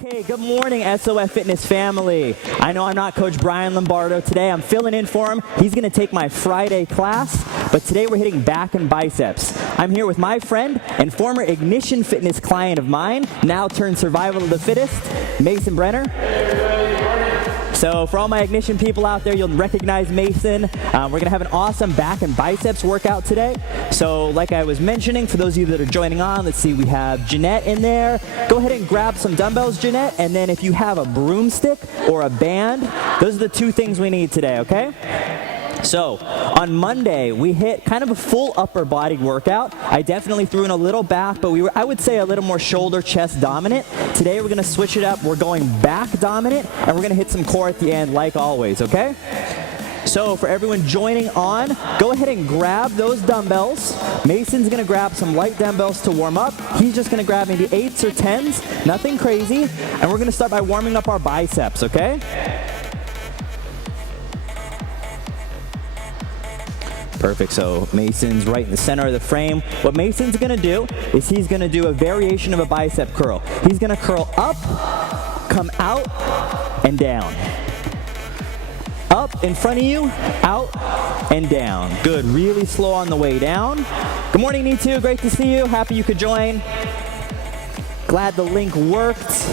Okay, good morning, SOF Fitness family. I know I'm not Coach Brian Lombardo today. I'm filling in for him. He's going to take my Friday class, but today we're hitting back and biceps. I'm here with my friend and former Ignition Fitness client of mine, now turned Survival of the Fittest, Mason Brenner. So for all my Ignition people out there, you'll recognize Mason. We're going to have an awesome back and biceps workout today. So like I was mentioning, for those of you that are joining on, let's see, we have Jeanette in there. Go ahead and grab some dumbbells, Jeanette, and then if you have a broomstick or a band, those are the two things we need today, okay? So on Monday, we hit kind of a full upper body workout. I definitely threw in a little back, but we were, I would say, a little more shoulder, chest dominant. Today, we're going to switch it up. We're going back dominant, and we're going to hit some core at the end like always, okay? So for everyone joining on, go ahead and grab those dumbbells. Mason's going to grab some light dumbbells to warm up. He's just going to grab maybe 8s or 10s, nothing crazy. And we're going to start by warming up our biceps, okay? Perfect, so Mason's right in the center of the frame. What Mason's gonna do is he's gonna do a variation of a bicep curl. He's gonna curl up, come out, and down. Up in front of you, out, and down. Good, really slow on the way down. Good morning, Nitu, great to see you. Happy you could join. Glad the link worked.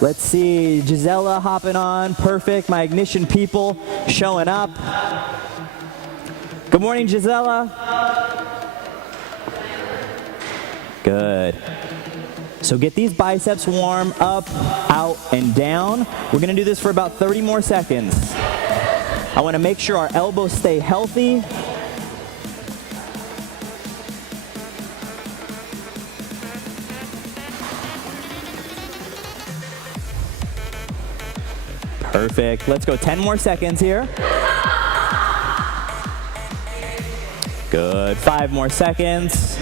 Let's see, Gisela hopping on, perfect. My Ignition people showing up. Good morning, Gisela. Good. So get these biceps warm, up, out, and down. We're gonna do this for about 30 more seconds. I wanna make sure our elbows stay healthy. Perfect, let's go 10 more seconds here. Good, 5 more seconds.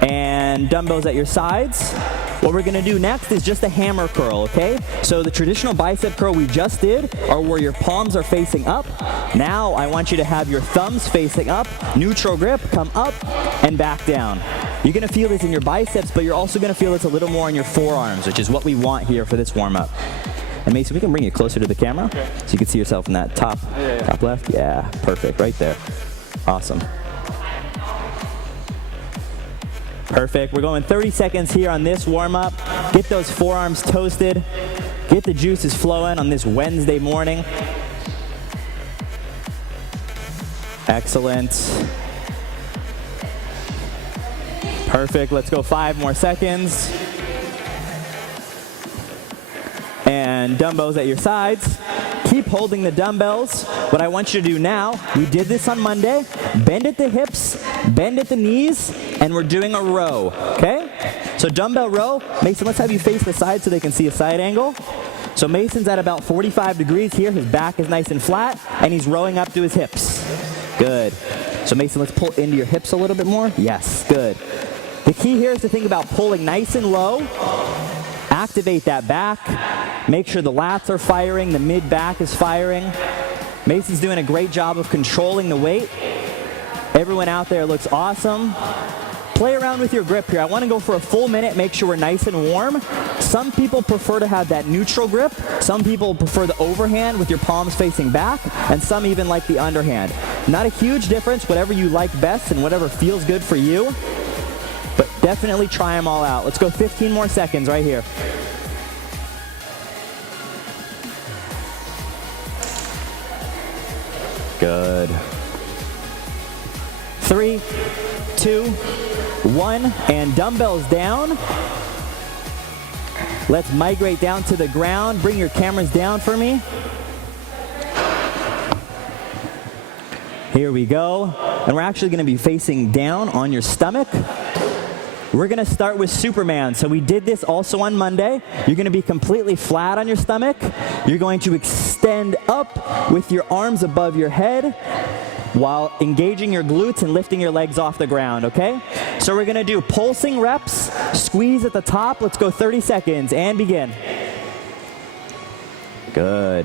And dumbbells at your sides. What we're gonna do next is just a hammer curl, okay? So the traditional bicep curl we just did are where your palms are facing up. Now I want you to have your thumbs facing up, neutral grip, come up and back down. You're gonna feel this in your biceps, but you're also gonna feel this a little more in your forearms, which is what we want here for this warm-up. And Mason, we can bring you closer to the camera so you can see yourself in that top left. Yeah, perfect, right there. Awesome. Perfect. We're going 30 seconds here on this warm-up. Get those forearms toasted. Get the juices flowing on this Wednesday morning. Excellent. Perfect. Let's go 5 more seconds. And dumbbells at your sides. Keep holding the dumbbells. What I want you to do now, we did this on Monday, bend at the hips, bend at the knees, and we're doing a row, okay? So dumbbell row, Mason, let's have you face the side so they can see a side angle. So Mason's at about 45 degrees here, his back is nice and flat, and he's rowing up to his hips. Good. So Mason, let's pull into your hips a little bit more. Yes, good. The key here is to think about pulling nice and low. Activate that back. Make sure the lats are firing, the mid-back is firing. Mason's doing a great job of controlling the weight. Everyone out there looks awesome. Play around with your grip here. I want to go for a full minute, make sure we're nice and warm. Some people prefer to have that neutral grip. Some people prefer the overhand with your palms facing back, and some even like the underhand. Not a huge difference, whatever you like best and whatever feels good for you, but definitely try them all out. Let's go 15 more seconds right here. Good. 3, 2, 1, and dumbbells down. Let's migrate down to the ground. Bring your cameras down for me. Here we go. And we're actually going to be facing down on your stomach. We're going to start with Superman. So we did this also on Monday. You're going to be completely flat on your stomach. You're going to extend up with your arms above your head while engaging your glutes and lifting your legs off the ground, okay? So we're going to do pulsing reps, squeeze at the top. Let's go 30 seconds and begin. Good.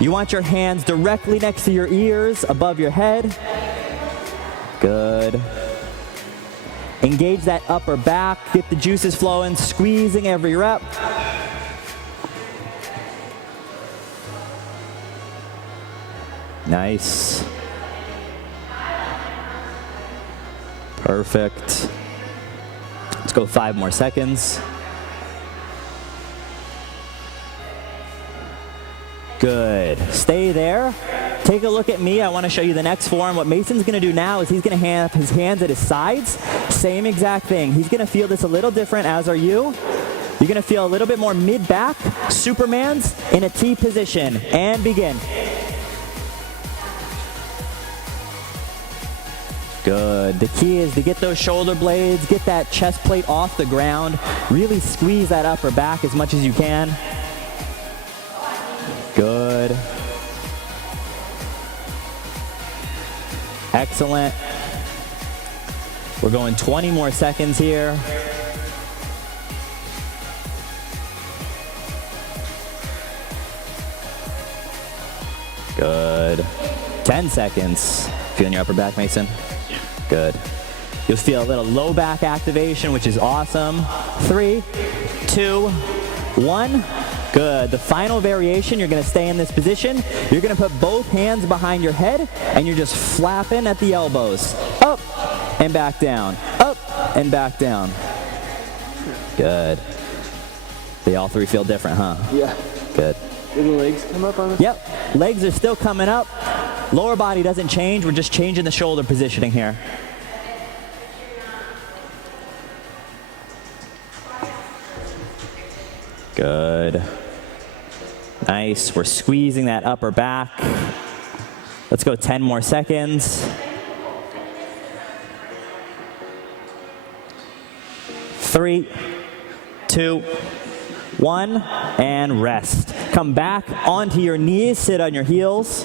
You want your hands directly next to your ears, above your head. Good. Engage that upper back, get the juices flowing, squeezing every rep. Nice. Perfect. Let's go 5 more seconds. Good. Stay there. Take a look at me. I want to show you the next form. What Mason's going to do now is he's going to have his hands at his sides. Same exact thing. He's going to feel this a little different, as are you. You're going to feel a little bit more mid-back. Superman's in a T position. And begin. Good. The key is to get those shoulder blades, get that chest plate off the ground. Really squeeze that upper back as much as you can. Good. Excellent. We're going 20 more seconds here. Good. 10 seconds. Feeling your upper back, Mason? Good. You'll feel a little low back activation, which is awesome. 3, 2, 1. Good. The final variation, you're going to stay in this position. You're going to put both hands behind your head, and you're just flapping at the elbows. Up and back down. Up and back down. Good. They all three feel different, huh? Yeah. Good. Did the legs come up on this? Yep. Legs are still coming up. Lower body doesn't change. We're just changing the shoulder positioning here. Good. Nice. We're squeezing that upper back. Let's go 10 more seconds. 3, 2, 1, and rest. Come back onto your knees, sit on your heels.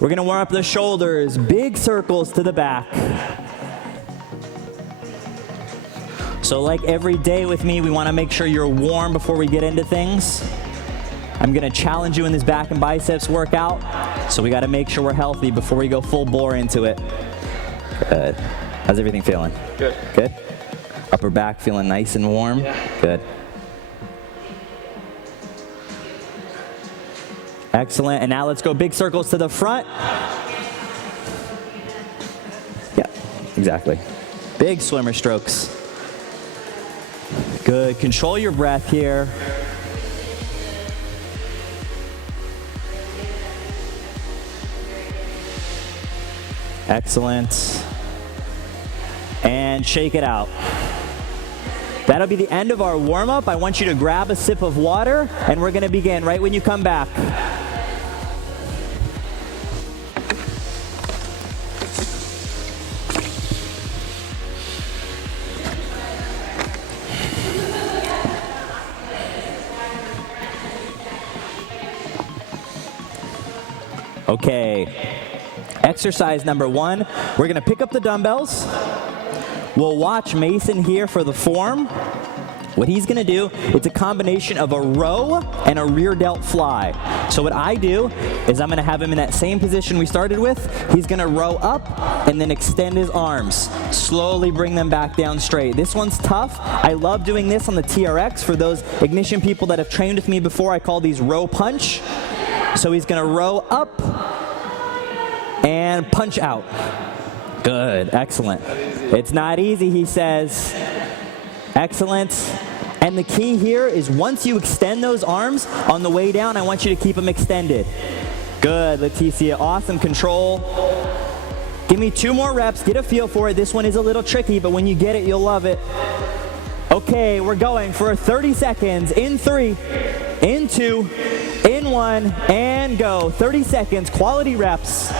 We're gonna warm up the shoulders, big circles to the back. So like every day with me, we wanna make sure you're warm before we get into things. I'm gonna challenge you in this back and biceps workout, so we gotta make sure we're healthy before we go full bore into it. Good. How's everything feeling? Good. Good? Upper back feeling nice and warm? Yeah. Good. Excellent. And now let's go big circles to the front. Yeah, exactly. Big swimmer strokes. Good. Control your breath here. Excellent. And shake it out. That'll be the end of our warm-up. I want you to grab a sip of water, and we're going to begin right when you come back. Okay. Exercise number 1, we're going to pick up the dumbbells. We'll watch Mason here for the form. What he's going to do, it's a combination of a row and a rear delt fly. So what I do is I'm going to have him in that same position we started with. He's going to row up and then extend his arms. Slowly bring them back down straight. This one's tough. I love doing this on the TRX. For those ignition people that have trained with me before, I call these row punch. So he's going to row up and punch out. Good, excellent. It's not easy, he says. Excellent. And the key here is once you extend those arms, on the way down, I want you to keep them extended. Good, Leticia, awesome control. Give me 2 more reps, get a feel for it. This one is a little tricky, but when you get it, you'll love it. Okay, we're going for 30 seconds. In 3, in 2, in 1, and go. 30 seconds, quality reps.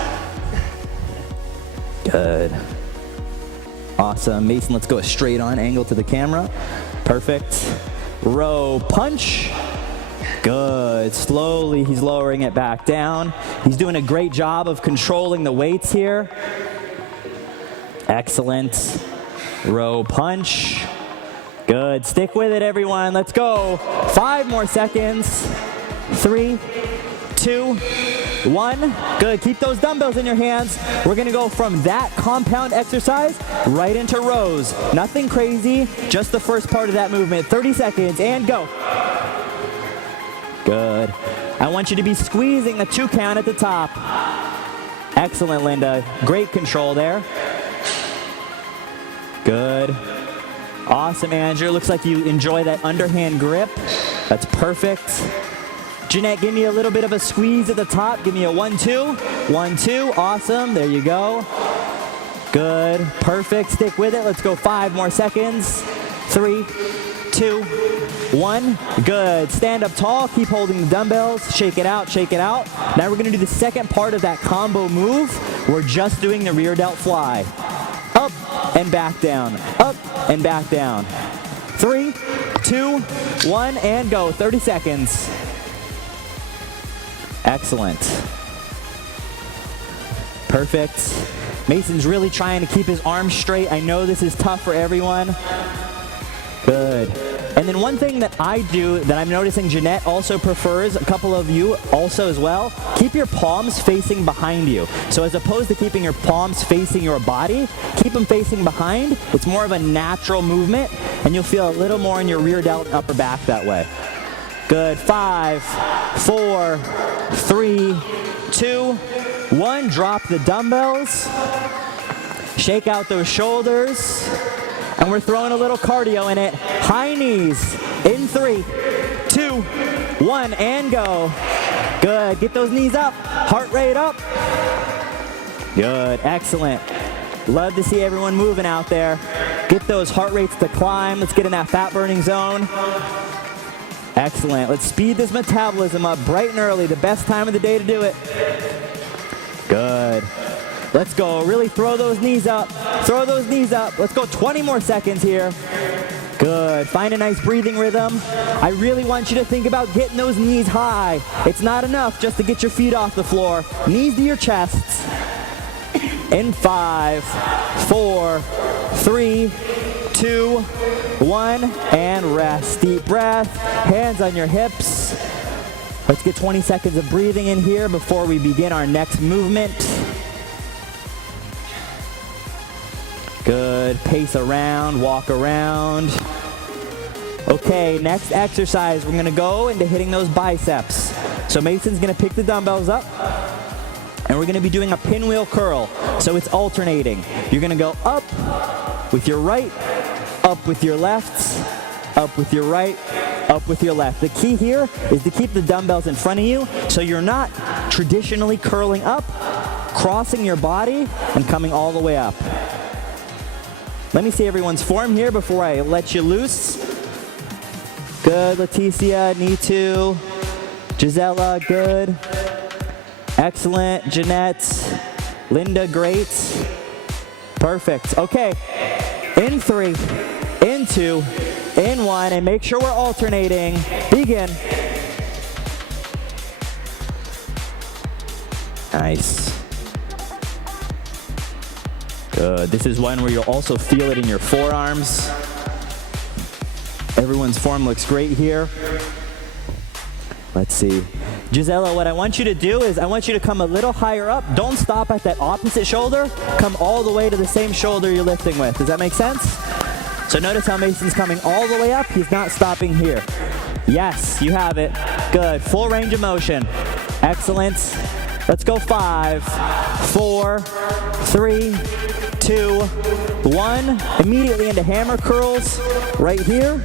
Good. Awesome. Mason, let's go a straight on angle to the camera. Perfect. Row punch. Good. Slowly, he's lowering it back down. He's doing a great job of controlling the weights here. Excellent. Row punch. Good. Stick with it, everyone. Let's go. 5 more seconds. 3, 2, 1. Good. Keep those dumbbells in your hands. We're going to go from that compound exercise right into rows. Nothing crazy, just the first part of that movement. 30 seconds and go. Good. I want you to be squeezing the 2 count at the top. Excellent, Linda. Great control there. Good. Awesome, Andrew. Looks like you enjoy that underhand grip. That's perfect. Jeanette, give me a little bit of a squeeze at the top. Give me a 1-2. 1-2. Awesome. There you go. Good. Perfect. Stick with it. Let's go 5 more seconds. 3, 2, 1. Good. Stand up tall. Keep holding the dumbbells. Shake it out. Shake it out. Now we're going to do the second part of that combo move. We're just doing the rear delt fly. Up and back down. Up and back down. 3, 2, 1, and go. 30 seconds. Excellent. Perfect. Mason's really trying to keep his arms straight. I know this is tough for everyone. Good. And then one thing that I do that I'm noticing Jeanette also prefers, a couple of you also as well, keep your palms facing behind you. So as opposed to keeping your palms facing your body, keep them facing behind. It's more of a natural movement, and you'll feel a little more in your rear delt and upper back that way. Good. 5, 4, 3, 2, 1. Drop the dumbbells. Shake out those shoulders. And we're throwing a little cardio in it. High knees. In 3, 2, 1, and go. Good. Get those knees up. Heart rate up. Good. Excellent. Love to see everyone moving out there. Get those heart rates to climb. Let's get in that fat burning zone. Excellent. Let's speed this metabolism up bright and early. The best time of the day to do it. Good. Let's go. Really throw those knees up. Throw those knees up. Let's go 20 more seconds here. Good. Find a nice breathing rhythm. I really want you to think about getting those knees high. It's not enough just to get your feet off the floor. Knees to your chests. In 5, 4, 3, 2, 1, and rest. Deep breath. Hands on your hips. Let's get 20 seconds of breathing in here before we begin our next movement. Good. Pace around, walk around. Okay, next exercise, we're gonna go into hitting those biceps. So Mason's gonna pick the dumbbells up, and we're gonna be doing a pinwheel curl. So it's alternating. You're gonna go up with your right, up with your left, up with your right, up with your left. The key here is to keep the dumbbells in front of you so you're not traditionally curling up, crossing your body, and coming all the way up. Let me see everyone's form here before I let you loose. Good, Leticia, Nitu, Gisela, good. Excellent, Jeanette, Linda, great. Perfect, okay. In 3, in 2, in 1, and make sure we're alternating. Begin. Nice. Good. This is one where you'll also feel it in your forearms. Everyone's form looks great here. Let's see. Gisela, what I want you to do is I want you to come a little higher up. Don't stop at that opposite shoulder. Come all the way to the same shoulder you're lifting with. Does that make sense? So notice how Mason's coming all the way up. He's not stopping here. Yes, you have it. Good. Full range of motion. Excellent. Let's go 5, 4, 3, 2, 1. Immediately into hammer curls right here.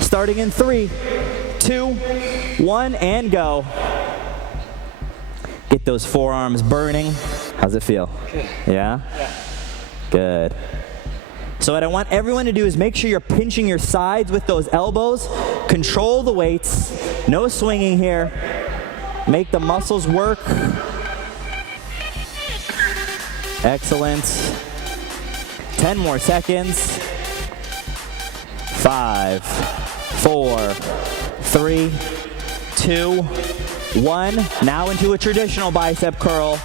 Starting in 3, 2, 1, and go. Get those forearms burning. How's it feel? Good. Yeah? Yeah. Good. So what I want everyone to do is make sure you're pinching your sides with those elbows. Control the weights. No swinging here. Make the muscles work. Excellent. 10 more seconds. 5, 4, 3, 2, 1. Now into a traditional bicep curl.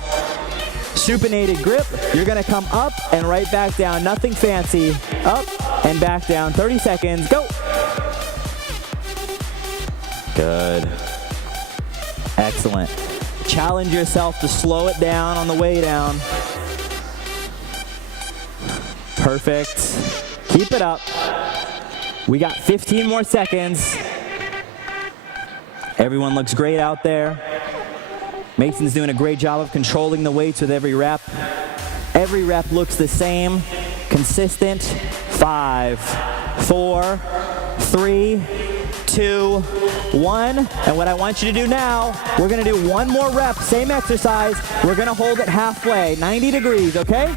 Supinated grip. You're gonna come up and right back down. Nothing fancy. Up and back down. 30 seconds. Go. Good. Excellent. Challenge yourself to slow it down on the way down. Perfect. Keep it up. We got 15 more seconds. Everyone looks great out there. Mason's doing a great job of controlling the weights with every rep. Every rep looks the same, consistent. 5, 4, 3, 2, 1. And what I want you to do now, we're gonna do one more rep, same exercise. We're gonna hold it halfway, 90 degrees, okay?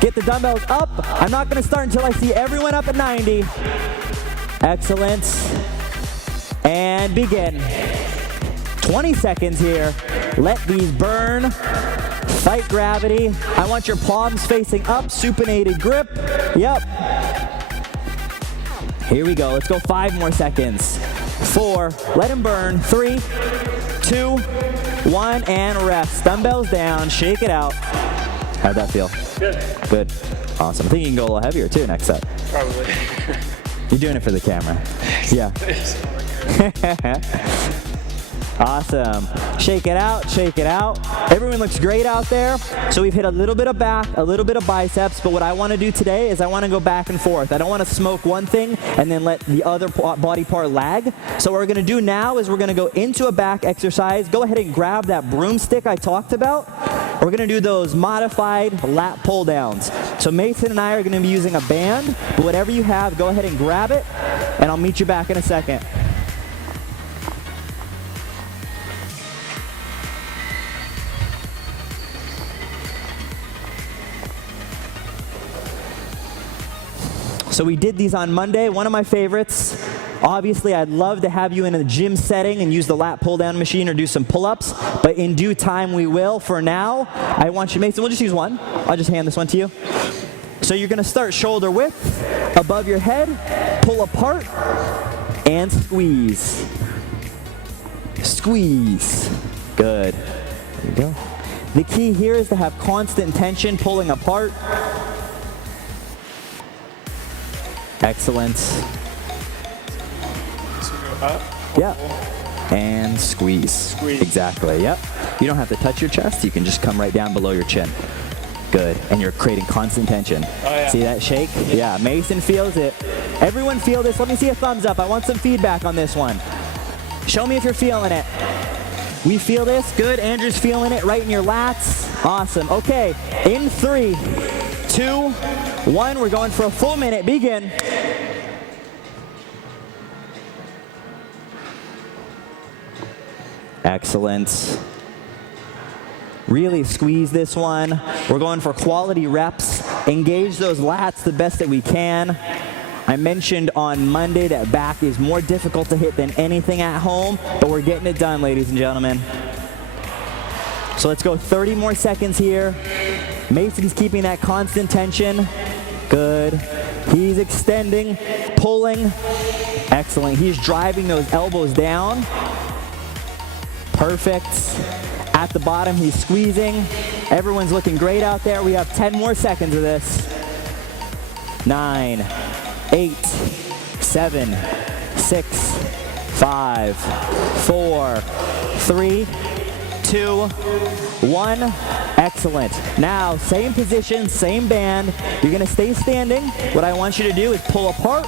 Get the dumbbells up. I'm not gonna start until I see everyone up at 90. Excellent. And begin. 20 seconds here. Let these burn. Fight gravity. I want your palms facing up, supinated grip. Yep. Here we go. Let's go 5 more seconds. 4, let them burn. 3, 2, 1, and rest. Dumbbells down, shake it out. How'd that feel? Good. Good. Awesome. I think you can go a little heavier too next set. Probably. You're doing it for the camera. Yeah. Awesome. Shake it out, shake it out. Everyone looks great out there. So we've hit a little bit of back, a little bit of biceps, but what I want to do today is I want to go back and forth. I don't want to smoke one thing and then let the other body part lag. So what we're going to do now is we're going to go into a back exercise. Go ahead and grab that broomstick I talked about. We're going to do those modified lat pull downs. So Mason and I are going to be using a band, but whatever you have, go ahead and grab it, and I'll meet you back in a second. So we did these on Monday, one of my favorites. Obviously, I'd love to have you in a gym setting and use the lat pull-down machine or do some pull-ups, but in due time we will. For now, I want you, Mason, we'll just use one. I'll just hand this one to you. So you're gonna start shoulder width, above your head, pull apart, and squeeze. Squeeze. Good. There you go. The key here is to have constant tension pulling apart. Excellent. So go up. Yeah. And squeeze. Squeeze. Exactly, yep. You don't have to touch your chest. You can just come right down below your chin. Good. And you're creating constant tension. Oh, yeah. See that shake? Yeah. Mason feels it. Everyone feel this. Let me see a thumbs up. I want some feedback on this one. Show me if you're feeling it. We feel this. Good. Andrew's feeling it right in your lats. Awesome. Okay. In 3, 2, 1. We're going for a full minute. Begin. Excellent. Really squeeze this one. We're going for quality reps. Engage those lats the best that we can. I mentioned on Monday that back is more difficult to hit than anything at home, but we're getting it done, ladies and gentlemen. So let's go 30 more seconds here. Mason's keeping that constant tension. Good. He's extending, pulling. Excellent. He's driving those elbows down. Perfect. At the bottom, he's squeezing. Everyone's looking great out there. We have 10 more seconds of this. 9, 8, 7, 6, 5, 4, 3, 2, 1. Excellent. Now, same position, same band. You're gonna stay standing. What I want you to do is pull apart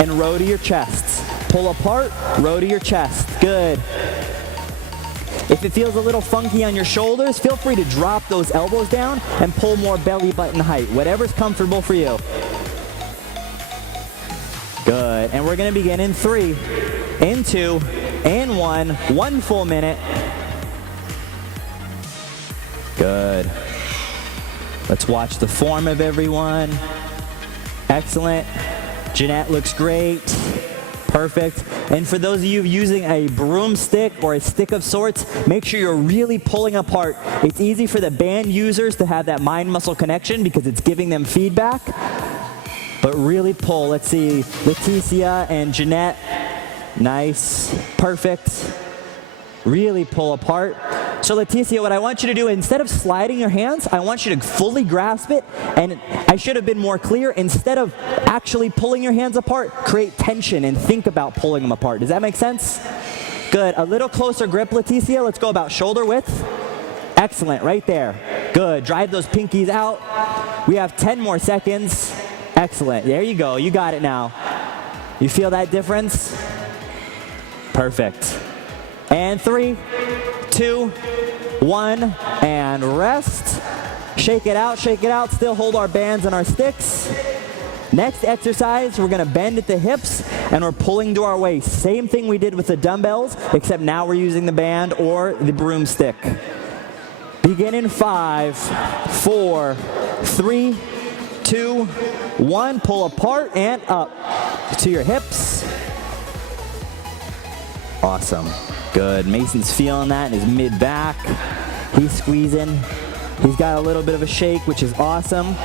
and row to your chest. Pull apart, row to your chest. Good. If it feels a little funky on your shoulders, feel free to drop those elbows down and pull more belly button height. Whatever's comfortable for you. Good. And we're going to begin in 3, in 2, and 1. 1 full minute. Good. Let's watch the form of everyone. Excellent. Jeanette looks great. Perfect. And for those of you using a broomstick or a stick of sorts, make sure you're really pulling apart. It's easy for the band users to have that mind-muscle connection because it's giving them feedback. But really pull. Let's see, Leticia and Jeanette. Nice. Perfect. Really pull apart. So Leticia, what I want you to do, instead of sliding your hands, I want you to fully grasp it. And I should have been more clear. Instead of actually pulling your hands apart, create tension and think about pulling them apart. Does that make sense? Good. Good. A little closer grip, Leticia. Let's go about shoulder width. Excellent. Right there. Good. Drive those pinkies out. We have 10 more seconds. Excellent. There you go. You got it now. You feel that difference? Perfect. And 3, 2, 1, and rest. Shake it out, shake it out. Still hold our bands and our sticks. Next exercise, we're gonna bend at the hips and we're pulling to our waist. Same thing we did with the dumbbells, except now we're using the band or the broomstick. Begin in 5, 4, 3, 2, 1. Pull apart and up to your hips. Awesome. Good. Mason's feeling that in his mid back. He's squeezing. He's got a little bit of a shake, which is awesome.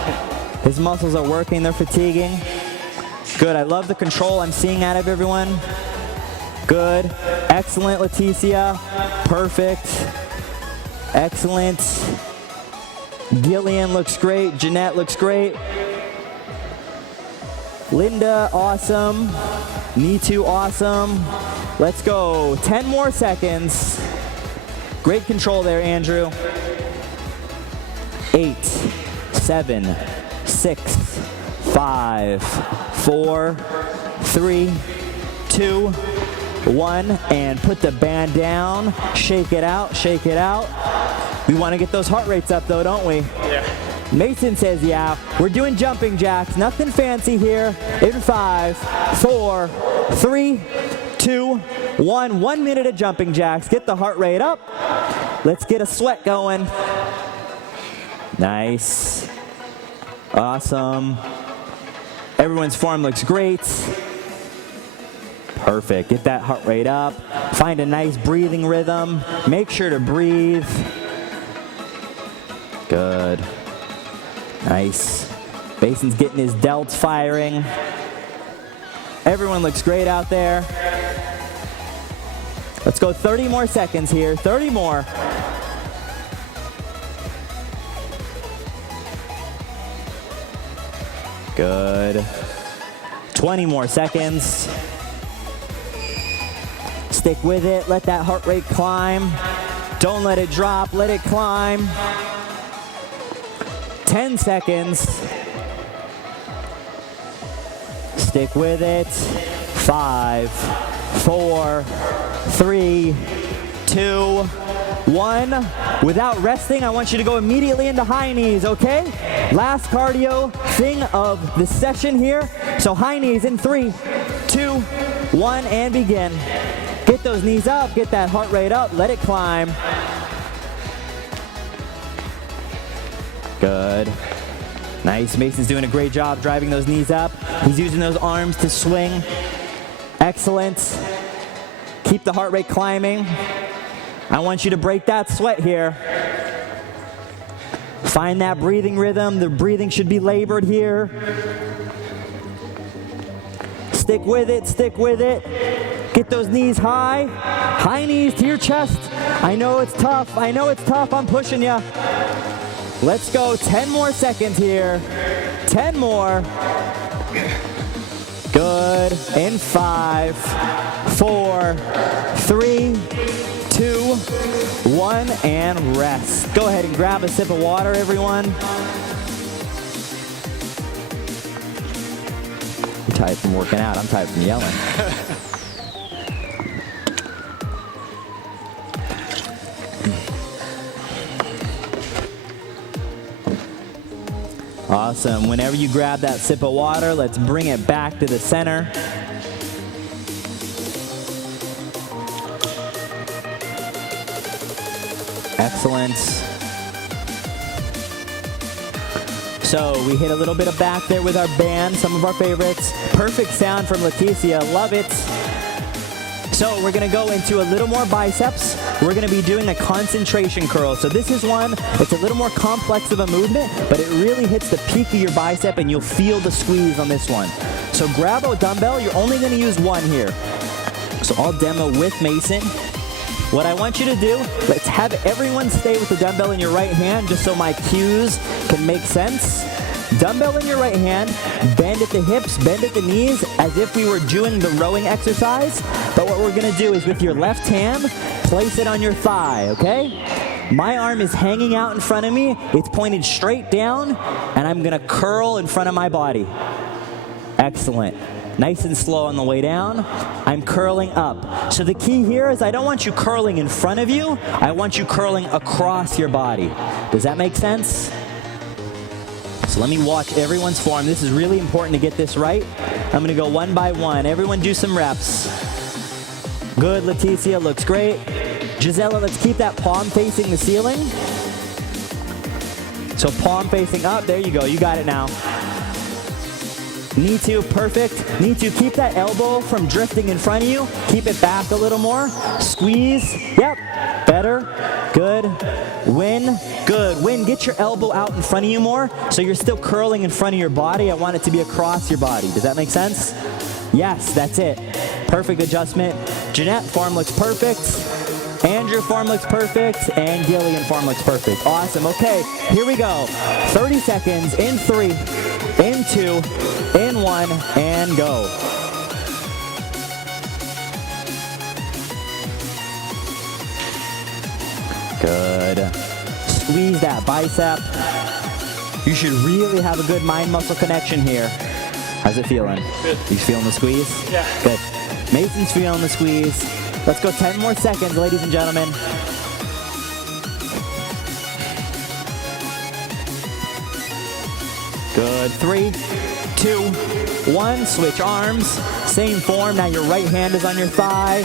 His muscles are working, they're fatiguing. Good, I love the control I'm seeing out of everyone. Good, excellent, Leticia. Perfect, excellent. Gillian looks great, Jeanette looks great. Linda, awesome. Nitu, awesome. Let's go, 10 more seconds. Great control there, Andrew. 8, 7, 6, 5, 4, 3, 2, 1, and put the band down. Shake it out, shake it out. We want to get those heart rates up though, don't we? Yeah. Mason says yeah. We're doing jumping jacks, nothing fancy here. In 5, 4, 3, 2, 1. 1 minute of jumping jacks. Get the heart rate up. Let's get a sweat going. Nice. Awesome. Everyone's form looks great. Perfect. Get that heart rate up. Find a nice breathing rhythm. Make sure to breathe. Good. Nice. Mason's getting his delts firing. Everyone looks great out there. Let's go 30 more seconds here. 30 more. Good. 20 more seconds. Stick with it. Let that heart rate climb. Don't let it drop. Let it climb. 10 seconds. Stick with it. 5, 4, 3, 2, 1. Without resting, I want you to go immediately into high knees, okay? Last cardio thing of the session here. So high knees in 3, 2, 1, and begin. Get those knees up, get that heart rate up, let it climb. Good. Nice, Mason's doing a great job driving those knees up. He's using those arms to swing. Excellent. Keep the heart rate climbing. I want you to break that sweat here. Find that breathing rhythm. The breathing should be labored here. Stick with it, stick with it. Get those knees high. High knees to your chest. I know it's tough, I know it's tough, I'm pushing you. Let's go, 10 more seconds here. 10 more. Good, in 5, 4, 3, 2, 1, and rest. Go ahead and grab a sip of water, everyone. You're tired from working out, I'm tired from yelling. Awesome. Whenever you grab that sip of water, let's bring it back to the center. Excellent. So we hit a little bit of back there with our band, some of our favorites. Perfect sound from Leticia, love it. So we're gonna go into a little more biceps. We're gonna be doing a concentration curl. So this is one, it's a little more complex of a movement, but it really hits the peak of your bicep and you'll feel the squeeze on this one. So grab a dumbbell, you're only gonna use one here. So I'll demo with Mason. What I want you to do, let's have everyone stay with the dumbbell in your right hand just so my cues can make sense. Dumbbell in your right hand, bend at the hips, bend at the knees, as if we were doing the rowing exercise. But what we're gonna do is with your left hand, place it on your thigh, okay? My arm is hanging out in front of me, it's pointed straight down, and I'm gonna curl in front of my body. Excellent. Nice and slow on the way down. I'm curling up. So the key here is I don't want you curling in front of you, I want you curling across your body. Does that make sense? So let me watch everyone's form. This is really important to get this right. I'm gonna go one by one. Everyone do some reps. Good, Leticia, looks great. Gisela, let's keep that palm facing the ceiling. So palm facing up, there you go, you got it now. Knee to, perfect. Knee to, keep that elbow from drifting in front of you. Keep it back a little more. Squeeze, yep, better, good. Win, good. Win, get your elbow out in front of you more so you're still curling in front of your body. I want it to be across your body. Does that make sense? Yes, that's it. Perfect adjustment. Jeanette, form looks perfect. Andrew, form looks perfect. And Gillian, form looks perfect. Awesome, okay, here we go. 30 seconds, in 3, in 2, in 1, and go. Good. Squeeze that bicep. You should really have a good mind-muscle connection here. How's it feeling? Good. You feeling the squeeze? Yeah. Good. Mason's feeling the squeeze. Let's go 10 more seconds, ladies and gentlemen. Good. 3, 2, 1. Switch arms. Same form. Now your right hand is on your thigh.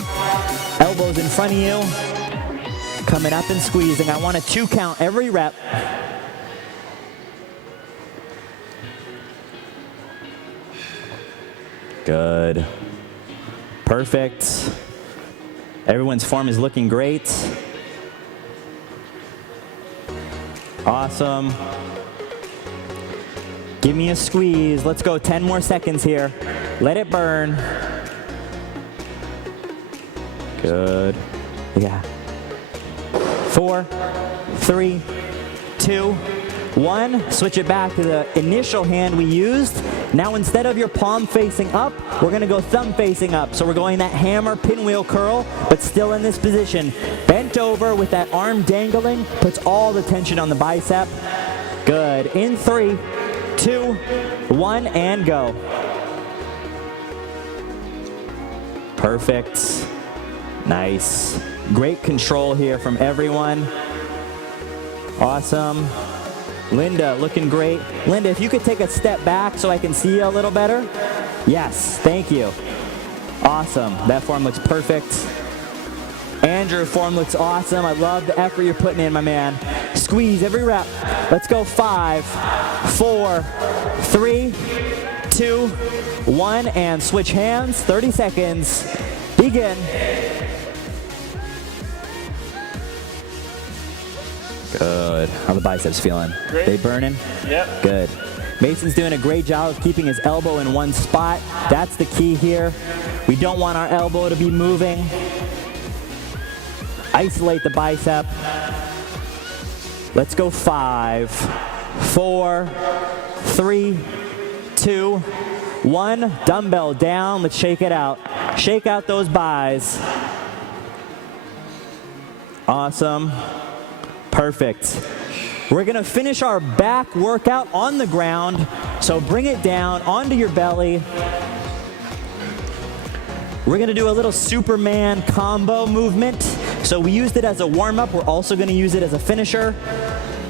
Elbows in front of you. Coming up and squeezing. I want a 2 count every rep. Good. Perfect. Everyone's form is looking great. Awesome. Give me a squeeze. Let's go 10 more seconds here. Let it burn. Good. Yeah. 4, 3, 2, 1. Switch it back to the initial hand we used. Now instead of your palm facing up, we're gonna go thumb facing up. So we're going that hammer pinwheel curl, but still in this position. Bent over with that arm dangling, puts all the tension on the bicep. Good. In 3, 2, 1, and go. Perfect. Nice. Great control here from everyone. Awesome. Linda, looking great. Linda, if you could take a step back so I can see you a little better. Yes, thank you. Awesome. That form looks perfect. Andrew, form looks awesome. I love the effort you're putting in, my man. Squeeze every rep. Let's go 5, 4, 3, 2, 1, and switch hands. 30 seconds. Begin. Good. How the biceps feeling? Great. They burning? Yep. Good. Mason's doing a great job of keeping his elbow in one spot. That's the key here. We don't want our elbow to be moving. Isolate the bicep. Let's go 5, 4, 3, 2, 1. Dumbbell down. Let's shake it out. Shake out those buys. Awesome. Perfect. We're gonna finish our back workout on the ground. So bring it down onto your belly. We're gonna do a little Superman combo movement. So we used it as a warm-up. We're also gonna use it as a finisher.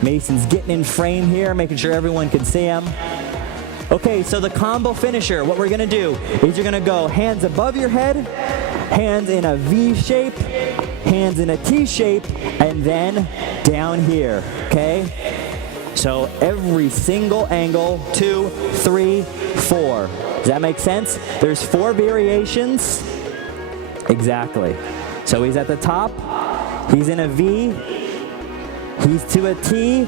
Mason's getting in frame here, making sure everyone can see him. Okay, so the combo finisher, what we're gonna do is you're gonna go hands above your head, hands in a V shape, hands in a T shape, and then down here, okay? So every single angle, 2, 3, 4. Does that make sense? There's 4 variations. Exactly. So he's at the top, he's in a V, he's to a T,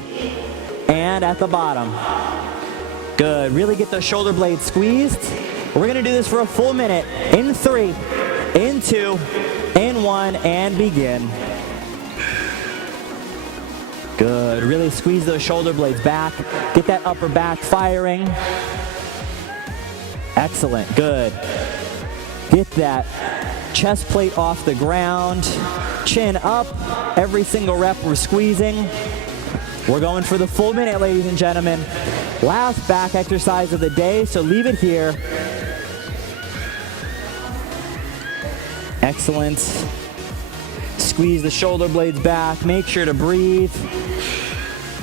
and at the bottom. Good, really get those shoulder blades squeezed. We're gonna do this for a full minute. In 3, in 2, in 1, and begin. Good, really squeeze those shoulder blades back. Get that upper back firing. Excellent, good. Get that chest plate off the ground. Chin up, every single rep we're squeezing. We're going for the full minute, ladies and gentlemen. Last back exercise of the day, so leave it here. Excellent. Squeeze the shoulder blades back, make sure to breathe.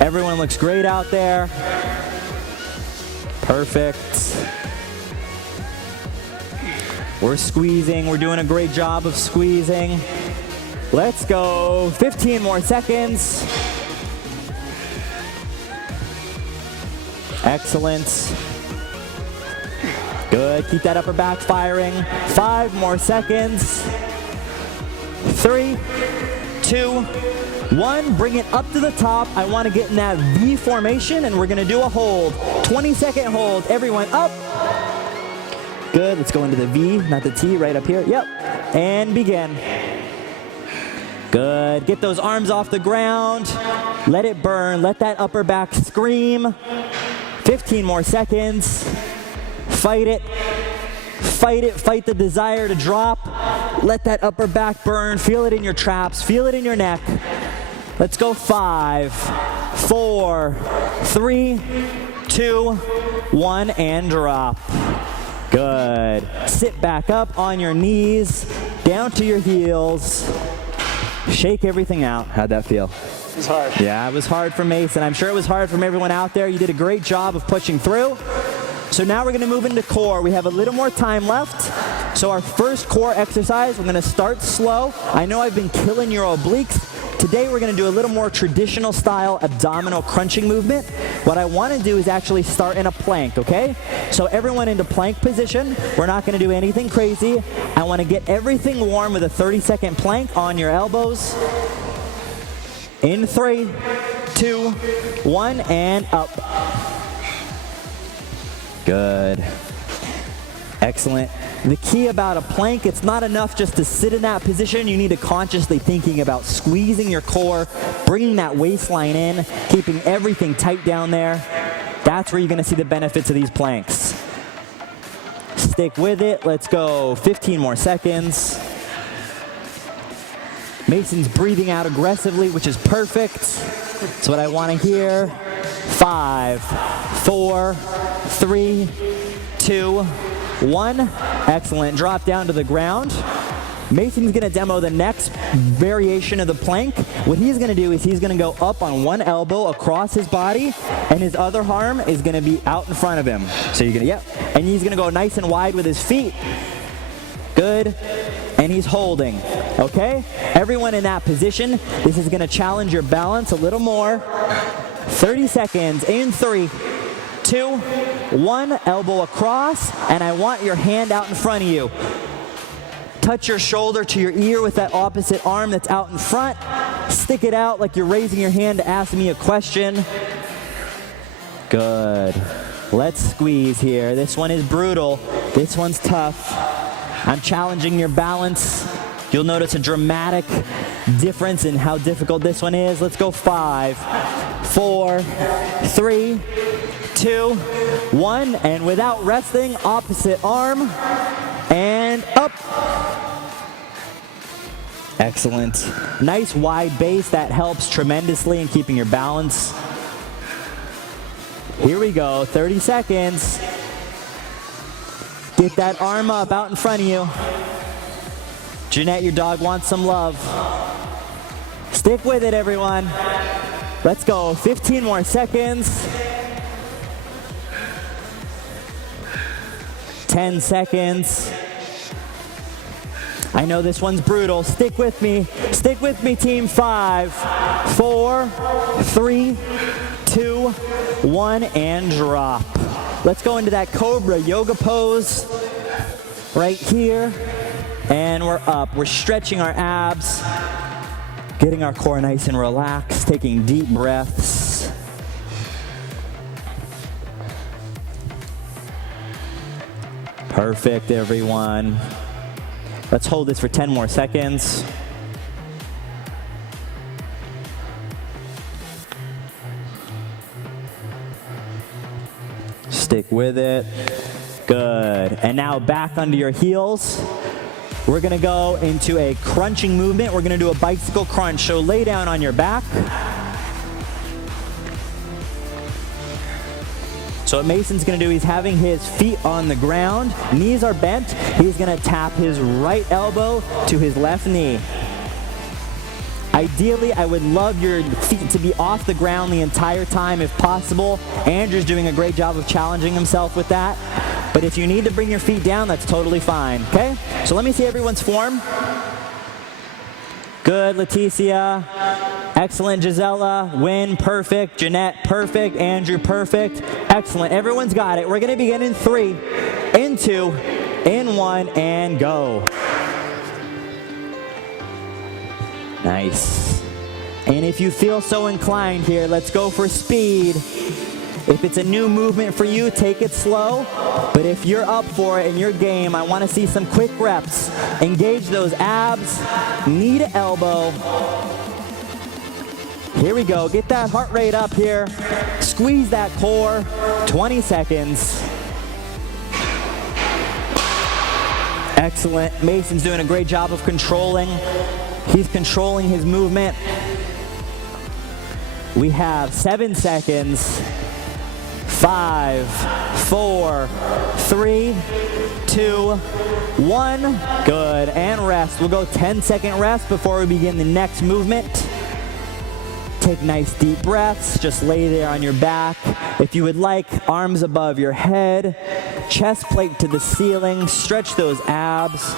Everyone looks great out there. Perfect. We're squeezing, we're doing a great job of squeezing. Let's go, 15 more seconds. Excellent. Good, keep that upper back firing. 5 more seconds. 3, 2, 1, bring it up to the top. I want to get in that V formation and we're going to do a hold. 20-second hold, everyone up. Good, let's go into the V, not the T, right up here. Yep, and begin. Good, get those arms off the ground. Let it burn, let that upper back scream. 15 more seconds. Fight it, fight the desire to drop. Let that upper back burn, feel it in your traps, feel it in your neck. Let's go 5, 4, 3, 2, 1, and drop. Good. Sit back up on your knees, down to your heels. Shake everything out. How'd that feel? It was hard. Yeah, it was hard for Mason. I'm sure it was hard from everyone out there. You did a great job of pushing through. So now we're going to move into core. We have a little more time left. So our first core exercise, we're going to start slow. I know I've been killing your obliques. Today we're going to do a little more traditional style abdominal crunching movement. What I want to do is actually start in a plank, okay? So everyone into plank position. We're not going to do anything crazy. I want to get everything warm with a 30-second plank on your elbows. In 3, 2, 1, and up. Good. Excellent. The key about a plank, it's not enough just to sit in that position. You need to consciously thinking about squeezing your core, bringing that waistline in, keeping everything tight down there. That's where you're going to see the benefits of these planks. Stick with it. Let's go 15 more seconds. Mason's breathing out aggressively, which is perfect. That's what I want to hear. 5, 4, 3, 2, 1. Excellent. Drop down to the ground. Mason's going to demo the next variation of the plank. What he's going to do is he's going to go up on one elbow across his body, and his other arm is going to be out in front of him. So you're going to, yep. And he's going to go nice and wide with his feet. Good. And he's holding. Okay? Everyone in that position, this is going to challenge your balance a little more. 30 seconds. In 3, 2, 1. Elbow across, and I want your hand out in front of you. Touch your shoulder to your ear with that opposite arm that's out in front. Stick it out like you're raising your hand to ask me a question. Good. Let's squeeze here. This one is brutal. This one's tough. I'm challenging your balance. You'll notice a dramatic difference in how difficult this one is. Let's go 5, 4, 3, 2, 1. And without resting, opposite arm. And up. Excellent. Nice wide base. That helps tremendously in keeping your balance. Here we go. 30 seconds. Get that arm up out in front of you. Jeanette, your dog wants some love. Stick with it, everyone. Let's go. 15 more seconds. 10 seconds. I know this one's brutal. Stick with me. Stick with me, team. 5, 4, 3, 2, 1, and drop. Let's go into that Cobra yoga pose right here. And we're up. We're stretching our abs, getting our core nice and relaxed, taking deep breaths. Perfect, everyone. Let's hold this for 10 more seconds. Stick with it. Good. And now back under your heels. We're gonna go into a crunching movement. We're gonna do a bicycle crunch. So lay down on your back. So what Mason's gonna do, he's having his feet on the ground, knees are bent. He's gonna tap his right elbow to his left knee. Ideally, I would love your feet to be off the ground the entire time if possible. Andrew's doing a great job of challenging himself with that. But if you need to bring your feet down, that's totally fine, okay? So let me see everyone's form. Good, Leticia. Excellent, Gisela. Win, perfect. Jeanette, perfect. Andrew, perfect. Excellent, everyone's got it. We're gonna begin in 3, in 2, in 1, and go. Nice. And if you feel so inclined here, let's go for speed. If it's a new movement for you, take it slow. But if you're up for it in your game, I want to see some quick reps. Engage those abs, knee to elbow. Here we go. Get that heart rate up here. Squeeze that core. 20 seconds. Excellent. Mason's doing a great job of controlling. He's controlling his movement. We have 7 seconds. 5, 4, 3, 2, 1. Good, and rest. We'll go 10-second rest before we begin the next movement. Take nice deep breaths. Just lay there on your back. If you would like, arms above your head, chest plate to the ceiling. Stretch those abs.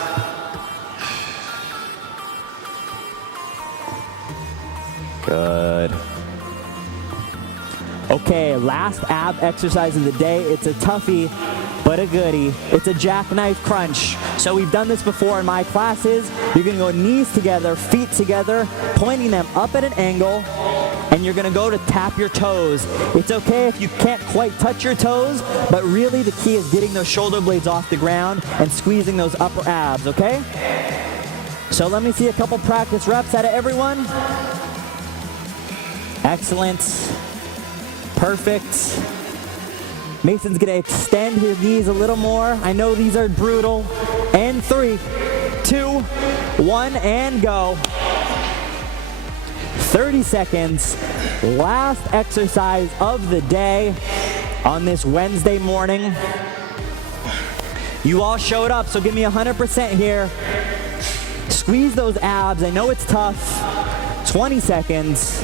Good. Okay, last ab exercise of the day. It's a toughie, but a goodie. It's a jackknife crunch. So we've done this before in my classes. You're gonna go knees together, feet together, pointing them up at an angle, and you're gonna go to tap your toes. It's okay if you can't quite touch your toes, but really the key is getting those shoulder blades off the ground and squeezing those upper abs, okay? So let me see a couple practice reps out of everyone. Excellent. Perfect. Mason's gonna extend his knees a little more. I know these are brutal. And 3, 2, 1, and go. 30 seconds. Last exercise of the day on this Wednesday morning. You all showed up, so give me 100% here. Squeeze those abs. I know it's tough. 20 seconds.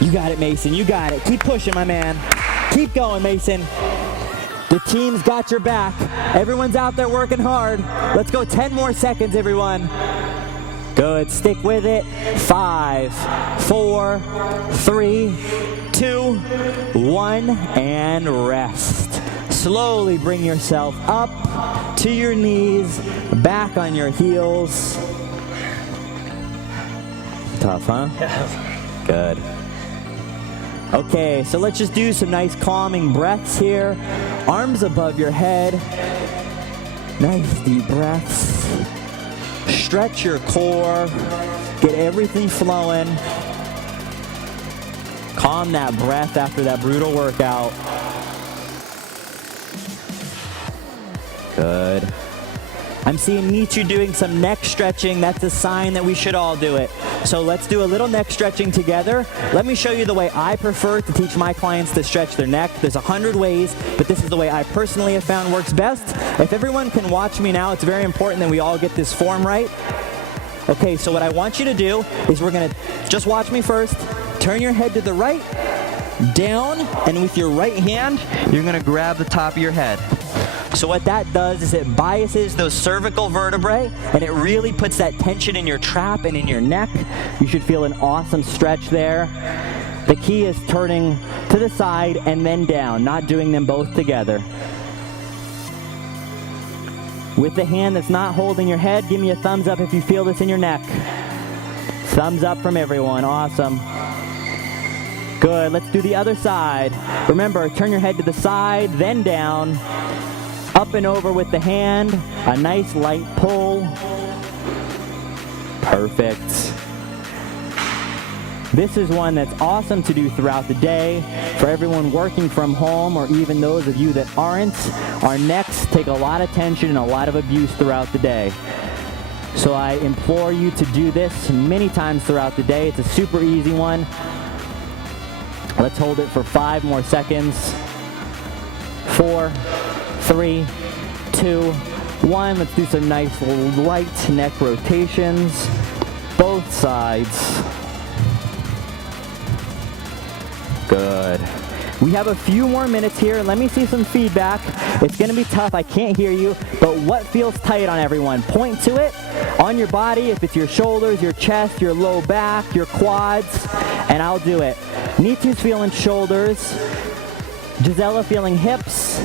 You got it, Mason. You got it. Keep pushing, my man. Keep going, Mason. The team's got your back. Everyone's out there working hard. Let's go 10 more seconds, everyone. Good. Stick with it. 5, 4, 3, 2, 1, and rest. Slowly bring yourself up to your knees, back on your heels. Tough, huh? Yeah. Good. Okay, so let's just do some nice calming breaths here. Arms above your head. Nice deep breaths. Stretch your core. Get everything flowing. Calm that breath after that brutal workout. Good. I'm seeing Nietzsche doing some neck stretching. That's a sign that we should all do it. So let's do a little neck stretching together. Let me show you the way I prefer to teach my clients to stretch their neck. There's 100 ways, but this is the way I personally have found works best. If everyone can watch me now, it's very important that we all get this form right. Okay, so what I want you to do is we're gonna just watch me first. Turn your head to the right, down, and with your right hand, you're gonna grab the top of your head. So what that does is it biases those cervical vertebrae, and it really puts that tension in your trap and in your neck. You should feel an awesome stretch there. The key is turning to the side and then down, not doing them both together. With the hand that's not holding your head, give me a thumbs up if you feel this in your neck. Thumbs up from everyone. Awesome. Good. Let's do the other side. Remember, turn your head to the side, then down. Up and over with the hand, a nice light pull. Perfect. This is one that's awesome to do throughout the day for everyone working from home or even those of you that aren't. Our necks take a lot of tension and a lot of abuse throughout the day. So I implore you to do this many times throughout the day. It's a super easy one. Let's hold it for 5 more seconds. 4, 3, 2, 1. Let's do some nice light neck rotations. Both sides. Good. We have a few more minutes here. Let me see some feedback. It's going to be tough. I can't hear you. But what feels tight on everyone? Point to it on your body. If it's your shoulders, your chest, your low back, your quads, and I'll do it. Nitu's feeling shoulders. Gisela feeling hips.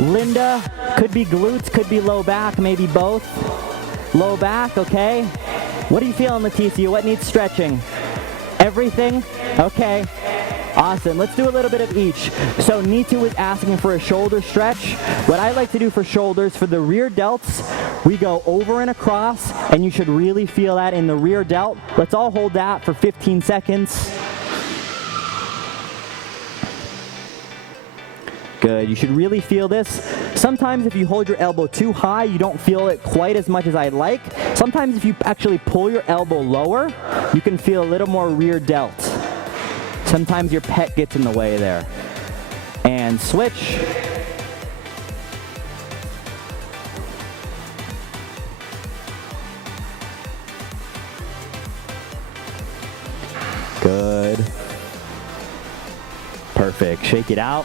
Linda, could be glutes, could be low back, maybe both. Low back, okay. What are you feeling, Leticia? What needs stretching? Everything? Okay. Awesome. Let's do a little bit of each. So Nitu was asking for a shoulder stretch. What I like to do for shoulders, for the rear delts, we go over and across, and you should really feel that in the rear delt. Let's all hold that for 15 seconds. Good. You should really feel this. Sometimes if you hold your elbow too high, you don't feel it quite as much as I'd like. Sometimes if you actually pull your elbow lower, you can feel a little more rear delt. Sometimes your pec gets in the way there. And switch. Good. Perfect. Shake it out.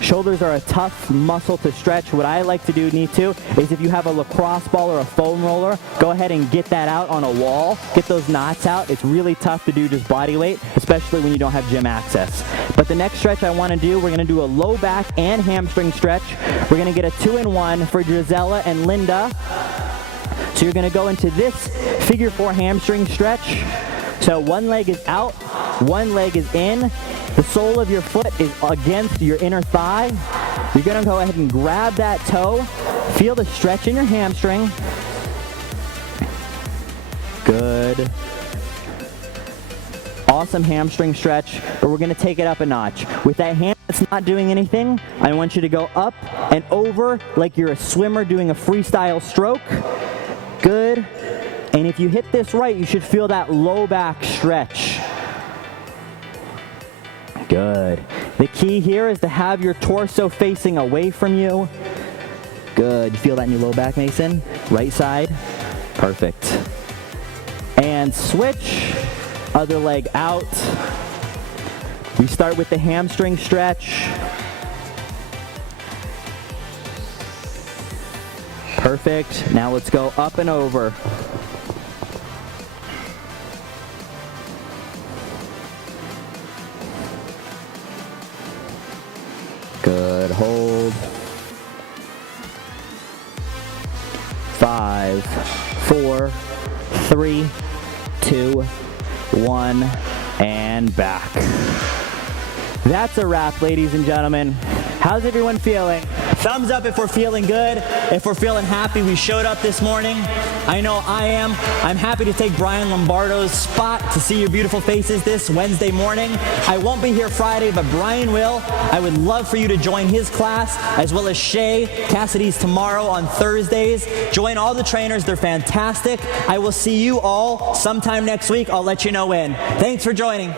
Shoulders are a tough muscle to stretch. What I like to do, Nitu, is if you have a lacrosse ball or a foam roller, go ahead and get that out on a wall. Get those knots out. It's really tough to do just body weight, especially when you don't have gym access. But the next stretch I want to do, we're going to do a low back and hamstring stretch. We're going to get a 2-in-1 for Gisela and Linda. So you're going to go into this figure 4 hamstring stretch. So one leg is out, one leg is in. The sole of your foot is against your inner thigh. You're going to go ahead and grab that toe. Feel the stretch in your hamstring. Good. Awesome hamstring stretch, but we're going to take it up a notch. With that hand that's not doing anything, I want you to go up and over like you're a swimmer doing a freestyle stroke. Good. And if you hit this right, you should feel that low back stretch. Good. The key here is to have your torso facing away from you. Good. You feel that in your low back, Mason? Right side. Perfect. And switch. Other leg out. We start with the hamstring stretch. Perfect. Now let's go up and over. Good. Hold. 5, 4, 3, 2, 1, and back. That's a wrap, ladies and gentlemen. How's everyone feeling? Thumbs up if we're feeling good, if we're feeling happy we showed up this morning. I know I am. I'm happy to take Brian Lombardo's spot to see your beautiful faces this Wednesday morning. I won't be here Friday, but Brian will. I would love for you to join his class, as well as Shay Cassidy's tomorrow on Thursdays. Join all the trainers. They're fantastic. I will see you all sometime next week. I'll let you know when. Thanks for joining.